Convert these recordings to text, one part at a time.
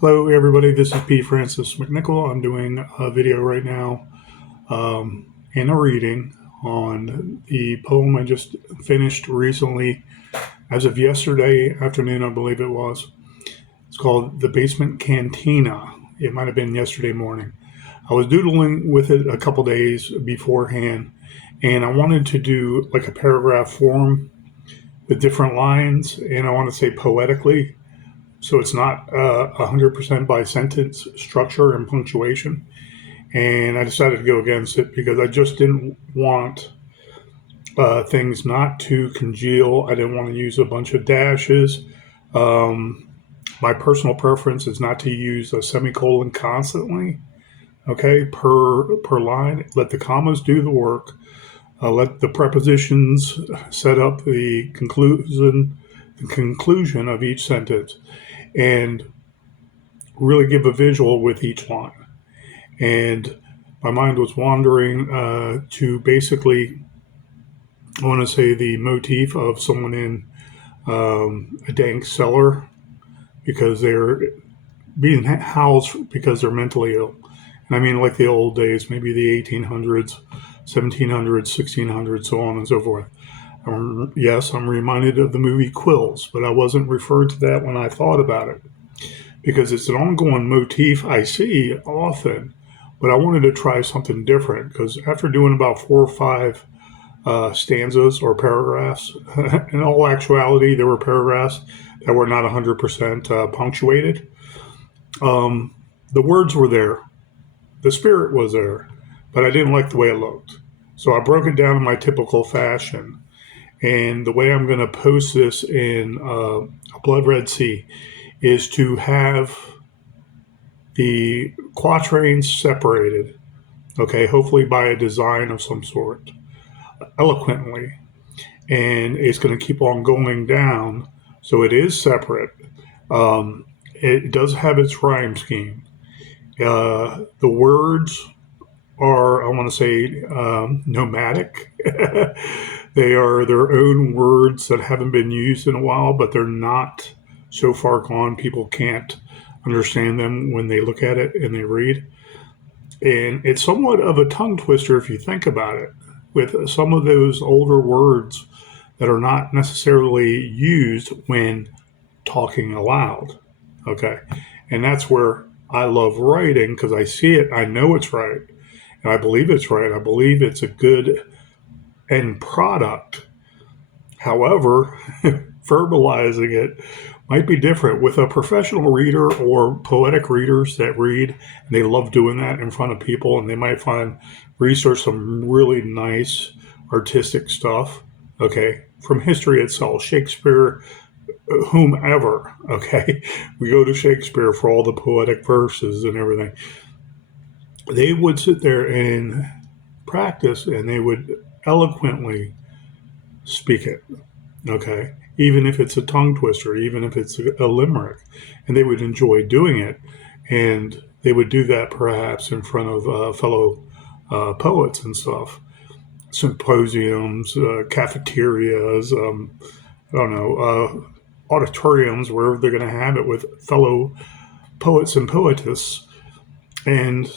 Hello, everybody. This is P. Francis McNichol. I'm doing a video right now and a reading on the poem I just finished recently, as of yesterday afternoon, I believe it was. It's called The Basement Cantina. It might have been yesterday morning. I was doodling with it a couple days beforehand, and I wanted to do like a paragraph form with different lines, and I want to say poetically. So it's not 100% by sentence structure and punctuation. And I decided to go against it because I just didn't want things not to congeal. I didn't want to use a bunch of dashes. Um, my personal preference is not to use a semicolon constantly. Okay, per line. Let the commas do the work. Let the prepositions set up the conclusion of each sentence, and really give a visual with each line. And my mind was wandering to basically, I want to say, the motif of someone in a dank cellar because they're being housed because they're mentally ill. And I mean, like the old days, maybe the 1800s, 1700s, 1600s, so on and so forth. Yes, I'm reminded of the movie Quills, but I wasn't referred to that when I thought about it, because it's an ongoing motif I see often, but I wanted to try something different because after doing about 4 or 5 stanzas or paragraphs, in all actuality, there were paragraphs that were not 100% punctuated. The words were there, the spirit was there, but I didn't like the way it looked. So I broke it down in my typical fashion. And the way I'm going to post this in a Blood Red Sea is to have the quatrains separated, okay, hopefully by a design of some sort, eloquently. And it's going to keep on going down. So it is separate. It does have its rhyme scheme. The words are, I want to say, nomadic. They are their own words that haven't been used in a while, but they're not so far gone people can't understand them when they look at it and they read. And it's somewhat of a tongue twister if you think about it, with some of those older words that are not necessarily used when talking aloud. Okay. And that's where I love writing, because I see it, I know it's right, and I believe it's right. I believe it's a good end product. However, verbalizing it might be different with a professional reader or poetic readers that read, and they love doing that in front of people, and they might find research some really nice artistic stuff, okay, from history itself, Shakespeare, whomever, okay. We go to Shakespeare for all the poetic verses and everything. They would sit there and practice, and they would eloquently speak it, okay, even if it's a tongue twister, even if it's a limerick, and they would enjoy doing it. And they would do that perhaps in front of fellow poets and stuff, symposiums, cafeterias, I don't know, auditoriums, wherever they're going to have it with fellow poets and poetess, and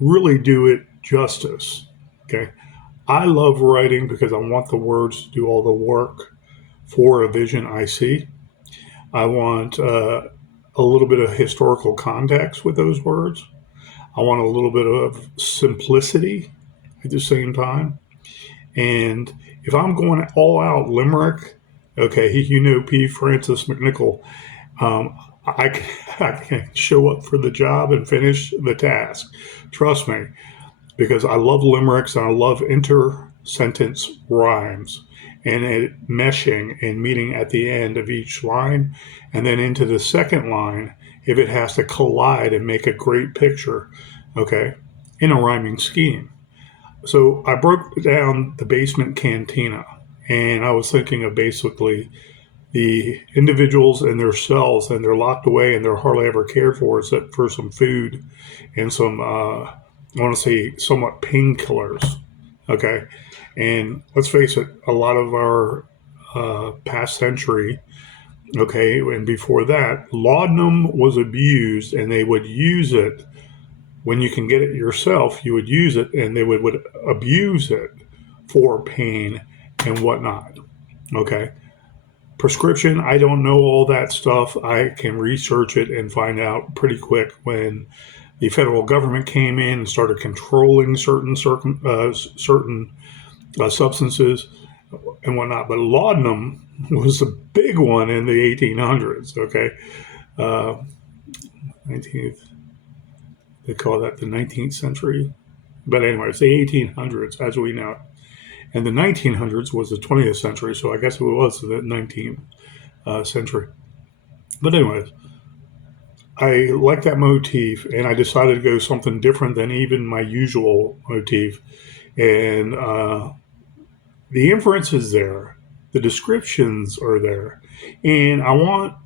really do it justice. Okay. I love writing because I want the words to do all the work for a vision I see. I want a little bit of historical context with those words. I want a little bit of simplicity at the same time. And if I'm going all out limerick, okay, you know, P. Francis McNichol, um, I can show up for the job and finish the task. Trust me, because I love limericks and I love inter-sentence rhymes and it meshing and meeting at the end of each line and then into the second line if it has to collide and make a great picture, okay, in a rhyming scheme. So I broke down the Basement Cantina, and I was thinking of basically the individuals in their cells, and they're locked away and they're hardly ever cared for except for some food and some, I want to say, somewhat painkillers. Okay. And let's face it, a lot of our past century Okay, and before that, laudanum was abused, and they would use it when you can get it yourself. You would use it, and they would abuse it for pain and whatnot. Okay, prescription, I don't know all that stuff. I can research it and find out pretty quick when the federal government came in and started controlling certain substances and whatnot. But laudanum was a big one in the 1800s. Okay, uh, 19th, they call that the 19th century. But anyway, it's the 1800s as we know it. And the 1900s was the 20th century, so I guess it was the 19th century. But anyways, I like that motif, and I decided to go something different than even my usual motif. And the inference is there, the descriptions are there, and I want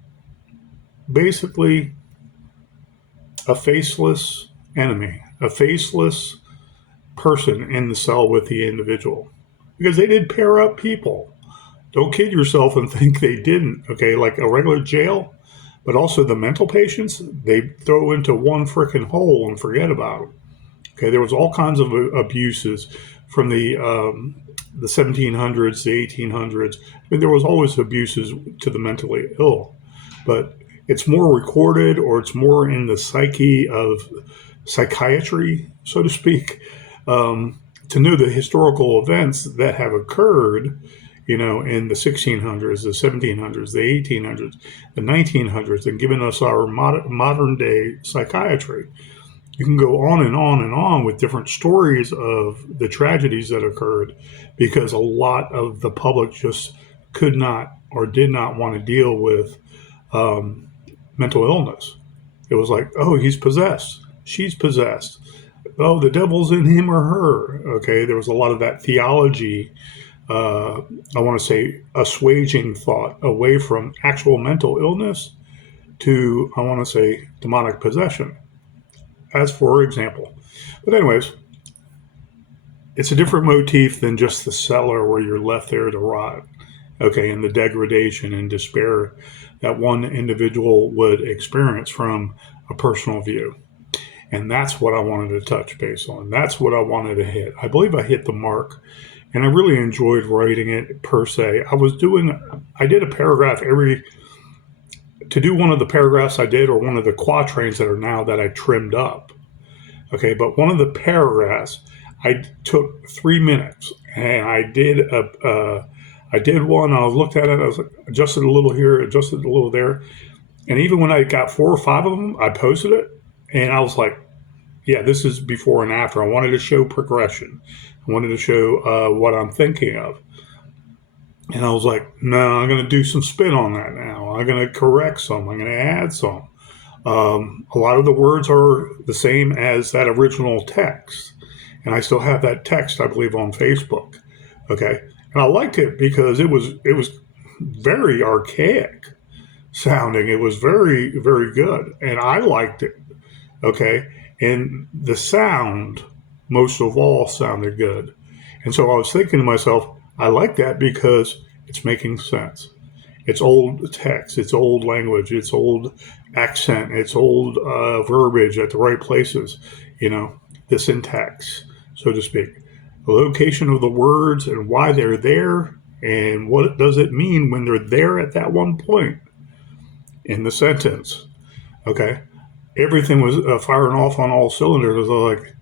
basically a faceless enemy, a faceless person in the cell with the individual, because they did pair up people. Don't kid yourself and think they didn't. Okay, like a regular jail, but also the mental patients, they throw into one freaking hole and forget about them. Okay, there was all kinds of abuses from the 1700s, the 1800s. I mean, there was always abuses to the mentally ill, but it's more recorded, or it's more in the psyche of psychiatry, so to speak, to know the historical events that have occurred, in the 1600s, the 1700s, the 1800s, the 1900s, and given us our modern day psychiatry. You can go on and on and on with different stories of the tragedies that occurred, because a lot of the public just could not or did not want to deal with um, mental illness. It was like, oh, he's possessed. She's possessed. Oh, the devil's in him or her. Okay, there was a lot of that theology. I want to say assuaging thought away from actual mental illness to, I want to say, demonic possession, as for example. But anyways, it's a different motif than just the cellar where you're left there to rot. Okay, and the degradation and despair that one individual would experience from a personal view. And that's what I wanted to touch base on. That's what I wanted to hit. I believe I hit the mark, and I really enjoyed writing it per se. I did a paragraph to do one of the paragraphs I did, or one of the quatrains that are now that I trimmed up. Okay, but one of the paragraphs, I took 3 minutes, and I did one. I looked at it. I was like, adjusted a little here, adjusted a little there, and even when I got 4 or 5 of them, I posted it, and I was like, yeah, this is before and after. I wanted to show progression. I wanted to show what I'm thinking of. And I was like, no, I'm going to do some spin on that now. I'm going to correct some. I'm going to add some. A lot of the words are the same as that original text. And I still have that text, I believe, on Facebook. Okay. And I liked it because it was very archaic sounding. It was very, very good. And I liked it. Okay. And the sound, most of all, sounded good. And so I was thinking to myself, I like that because it's making sense. It's old text, it's old language, it's old accent, it's old verbiage at the right places, the syntax, so to speak. The location of the words and why they're there, and what does it mean when they're there at that one point in the sentence. Okay. Everything was firing off on all cylinders. I was like,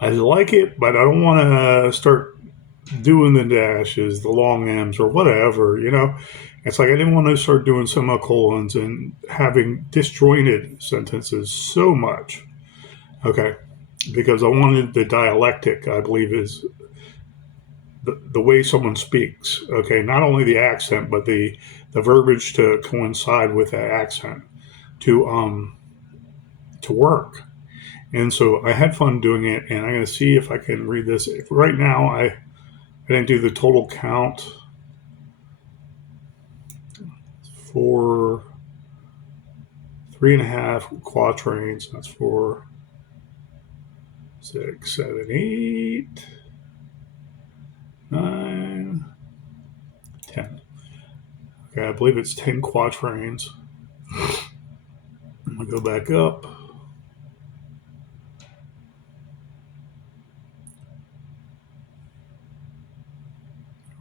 I like it, but I don't want to start doing the dashes, the long M's, or whatever, It's like I didn't want to start doing semicolons and having disjointed sentences so much. Okay. Because I wanted the dialectic, I believe, is the way someone speaks. Okay. Not only the accent, but the verbiage to coincide with that accent to work. And so I had fun doing it, and I'm going to see if I can read this. Right now, I didn't do the total count for 3.5 quatrains. That's 4, 6, 7, 8, 9, 10. Okay, I believe it's 10 quatrains. I'm going to go back up.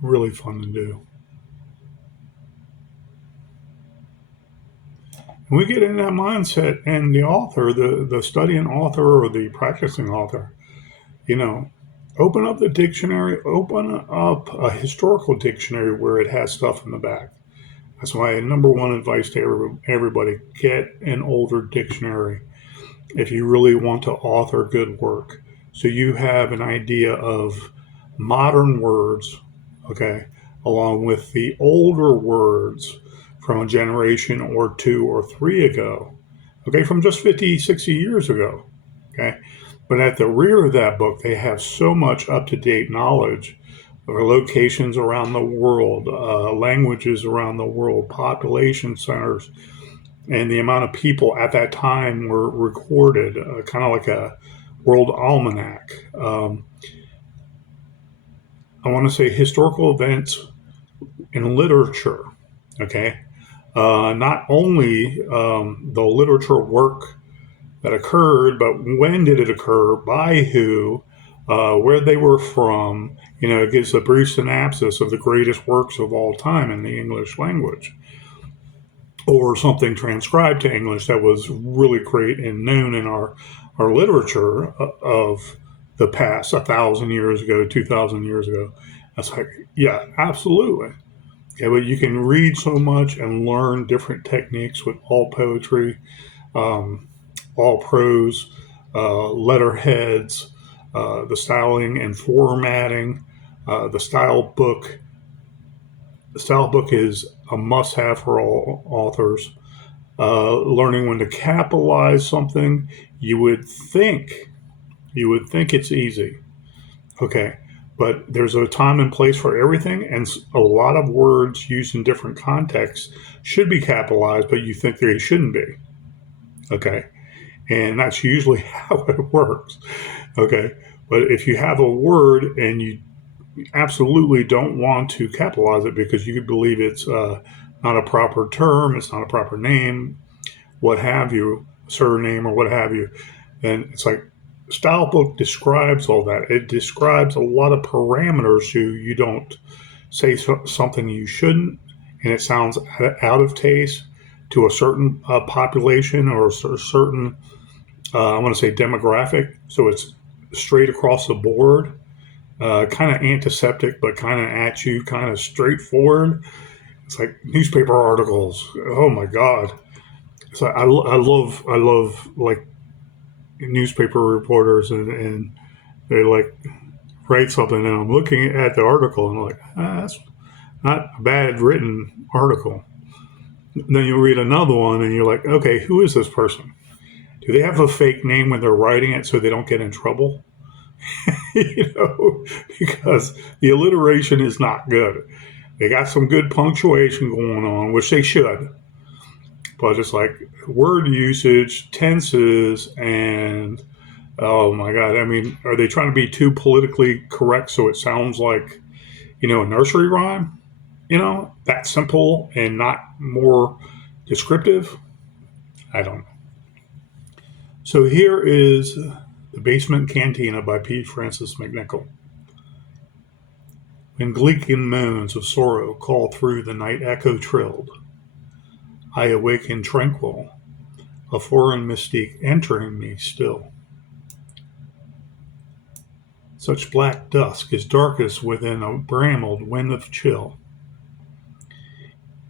Really fun to do. When we get in that mindset, and the author, the studying author or the practicing author, you know, open up the dictionary, open up a historical dictionary where it has stuff in the back. That's my number one advice to everybody: get an older dictionary if you really want to author good work. So you have an idea of modern words, okay, along with the older words from a generation or two or three ago, okay, from just 50, 60 years ago, okay. But at the rear of that book, they have so much up to date knowledge of locations around the world, languages around the world, population centers, and the amount of people at that time were recorded, kind of like a world almanac. I want to say historical events in literature, okay? Not only the literature work that occurred, but when did it occur, by who, where they were from. You know, it gives a brief synopsis of the greatest works of all time in the English language, or something transcribed to English that was really great and known in our literature of the past 1,000 years ago, 2,000 years ago. That's like, yeah, absolutely. Yeah, but you can read so much and learn different techniques with all poetry, um, all prose, letterheads, the styling and formatting, the style book. The style book is a must have for all authors. Learning when to capitalize something, you would think it's easy. Okay, but there's a time and place for everything, and a lot of words used in different contexts should be capitalized, but you think they shouldn't be. Okay, and that's usually how it works. Okay, but if you have a word and you absolutely don't want to capitalize it because you believe it's not a proper term, it's not a proper name, what have you, surname or what have you, then it's like style book describes all that. It describes a lot of parameters so you don't say something you shouldn't, and it sounds out of taste to a certain population or a certain, I want to say, demographic. So it's straight across the board, kind of antiseptic, but kind of at you, kind of straightforward. It's like newspaper articles. Oh my God. So I love like newspaper reporters, and they like write something, and I'm looking at the article and I'm like, that's not a bad written article. Then you read another one and you're like, okay, who is this person? Do they have a fake name when they're writing it so they don't get in trouble? Because the alliteration is not good. They got some good punctuation going on, which they should, but it's like word usage, tenses, and oh my God, I mean, are they trying to be too politically correct so it sounds like, a nursery rhyme? That simple and not more descriptive? I don't know. So here is The Basement Cantina by P. Francis McNichol. When gleeking moans of sorrow call through the night echo trilled, I awaken tranquil, a foreign mystique entering me still. Such black dusk is darkest within a brambled wind of chill,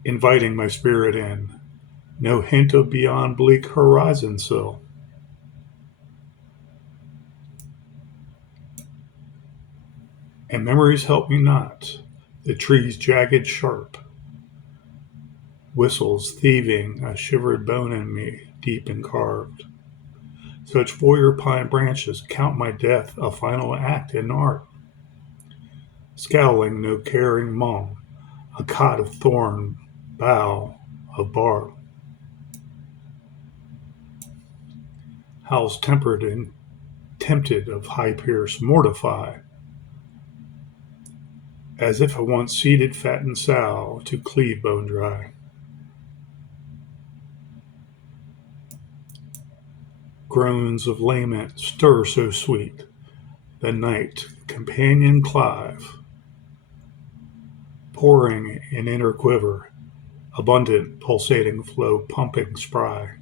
inviting my spirit in, no hint of beyond bleak horizon sill. And memories help me not, the trees jagged sharp, whistles thieving a shivered bone in me, deep and carved. Such voyeur pine branches count my death a final act in art. Scowling no caring moan, a cot of thorn, bough of barb. Howls tempered and tempted of high pierce, mortify. as if I want ceded fattened sow to cleave bone dry. Groans of lament stir so sweet, the night companion clive, pouring in inner-quiver, abundant pulsating flow pumping spry.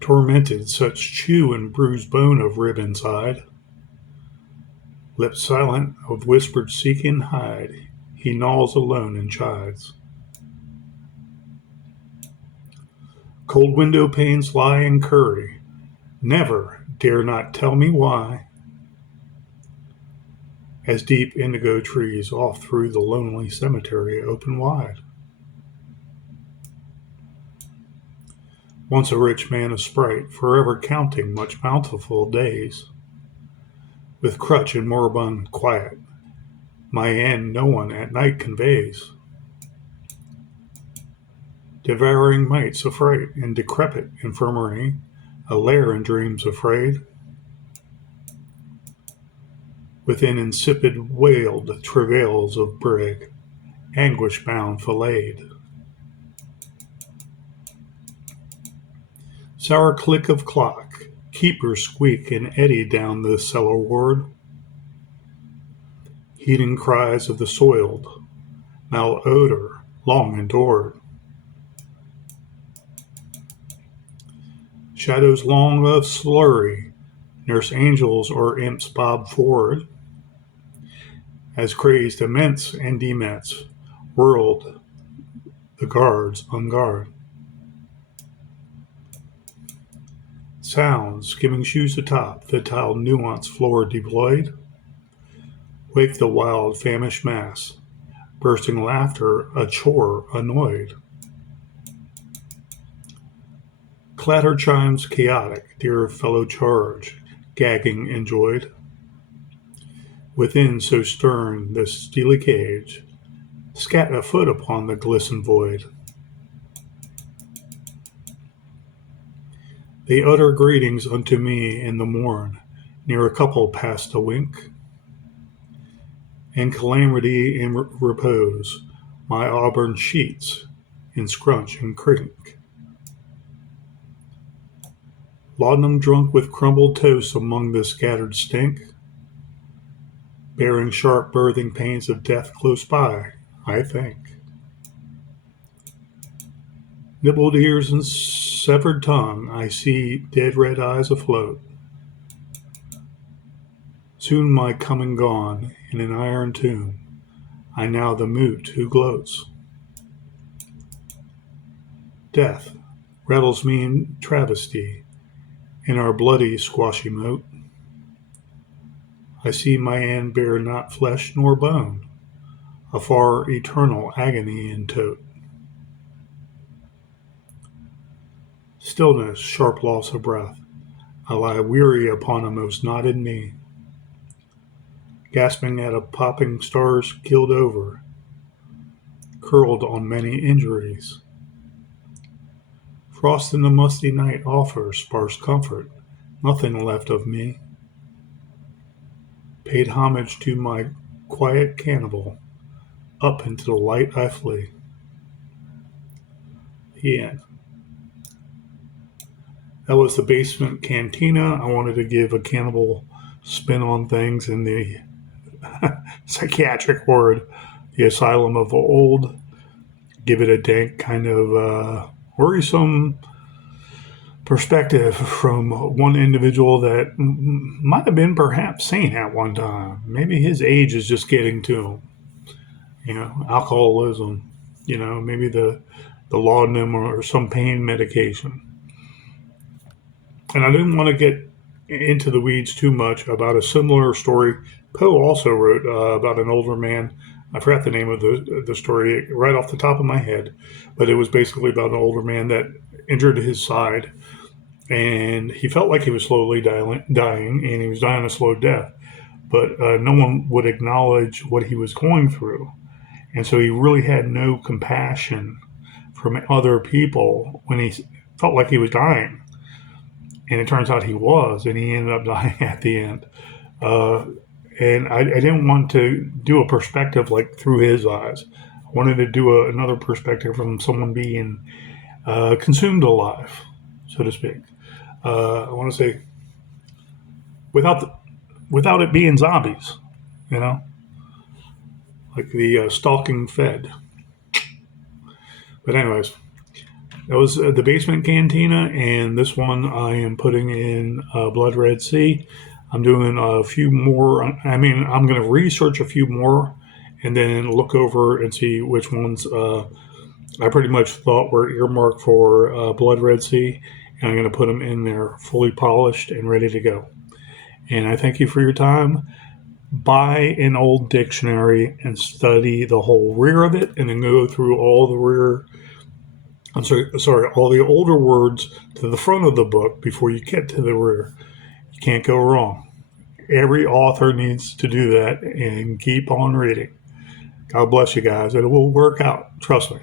Tormented such chew and bruised bone of rib inside, lips silent of whispered seeking hide, he gnaws alone and chides. Cold window panes lie in curry, never dare not tell me why, as deep indigo trees off through the lonely cemetery open wide. Once a rich man of sprite, forever counting much bountiful days, with crutch and moribund quiet, my end no one at night conveys. Devouring mites affright in decrepit infirmary, a lair in dreams afraid, within insipid wailed travails of brig, anguish bound filleted. Sour click of clock, keepers squeak and eddy down the cellar ward, heeding cries of the soiled, malodor long endured. Shadows long of slurry, nurse angels or imps bob forward, as crazed immense and dements whirled the guards on guard. Sounds skimming shoes atop the tiled nuance floor deployed, wake the wild famished mass, bursting laughter a chore annoyed. Clatter chimes chaotic, dear fellow charge, gagging enjoyed. Within so stern the steely cage, scat afoot upon the glistened void. They utter greetings unto me in the morn, near a couple past a wink. In calamity and repose, my auburn sheets in scrunch and crink. Laudanum drunk with crumbled toast among the scattered stink, bearing sharp birthing pains of death close by, I think. Nibbled ears and severed tongue, I see dead red eyes afloat. Soon my coming gone, in an iron tomb, I now the mute who gloats. Death rattles me in travesty, in our bloody squashy moat. I see my end bear not flesh nor bone, a far eternal agony in tote. Stillness, sharp loss of breath, I lie weary upon a most knotted knee, gasping at a popping stars killed over, curled on many injuries. Frost in the musty night offers sparse comfort, nothing left of me. Paid homage to my quiet cannibal, up into the light I flee. The end. That was the Basement Cantina. I wanted to give a cannibal spin on things in the psychiatric ward, the asylum of old. Give it a dank kind of worrisome perspective from one individual that might have been perhaps sane at one time. Maybe his age is just getting to him. You know, alcoholism, maybe the laudanum or some pain medication. And I didn't want to get into the weeds too much about a similar story. Poe also wrote about an older man. I forgot the name of the story right off the top of my head, but it was basically about an older man that injured his side, and he felt like he was slowly dying, and he was dying a slow death. But no one would acknowledge what he was going through. And so he really had no compassion from other people when he felt like he was dying. And it turns out he was, and he ended up dying at the end. Uh, and I didn't want to do a perspective like through his eyes. I wanted to do another perspective from someone being consumed alive, so to speak. I want to say without the, without it being zombies, you know, like the stalking Fed. But anyways, that was the Basement Cantina, and this one I am putting in Blood Red Sea. I'm doing a few more. I mean, I'm going to research a few more, and then look over and see which ones I pretty much thought were earmarked for Blood Red Sea, and I'm going to put them in there fully polished and ready to go. And I thank you for your time. Buy an old dictionary and study the whole rear of it, and then go through all the rear. I'm sorry, all the older words to the front of the book before you get to the rear. You can't go wrong. Every author needs to do that and keep on reading. God bless you guys. It will work out. Trust me.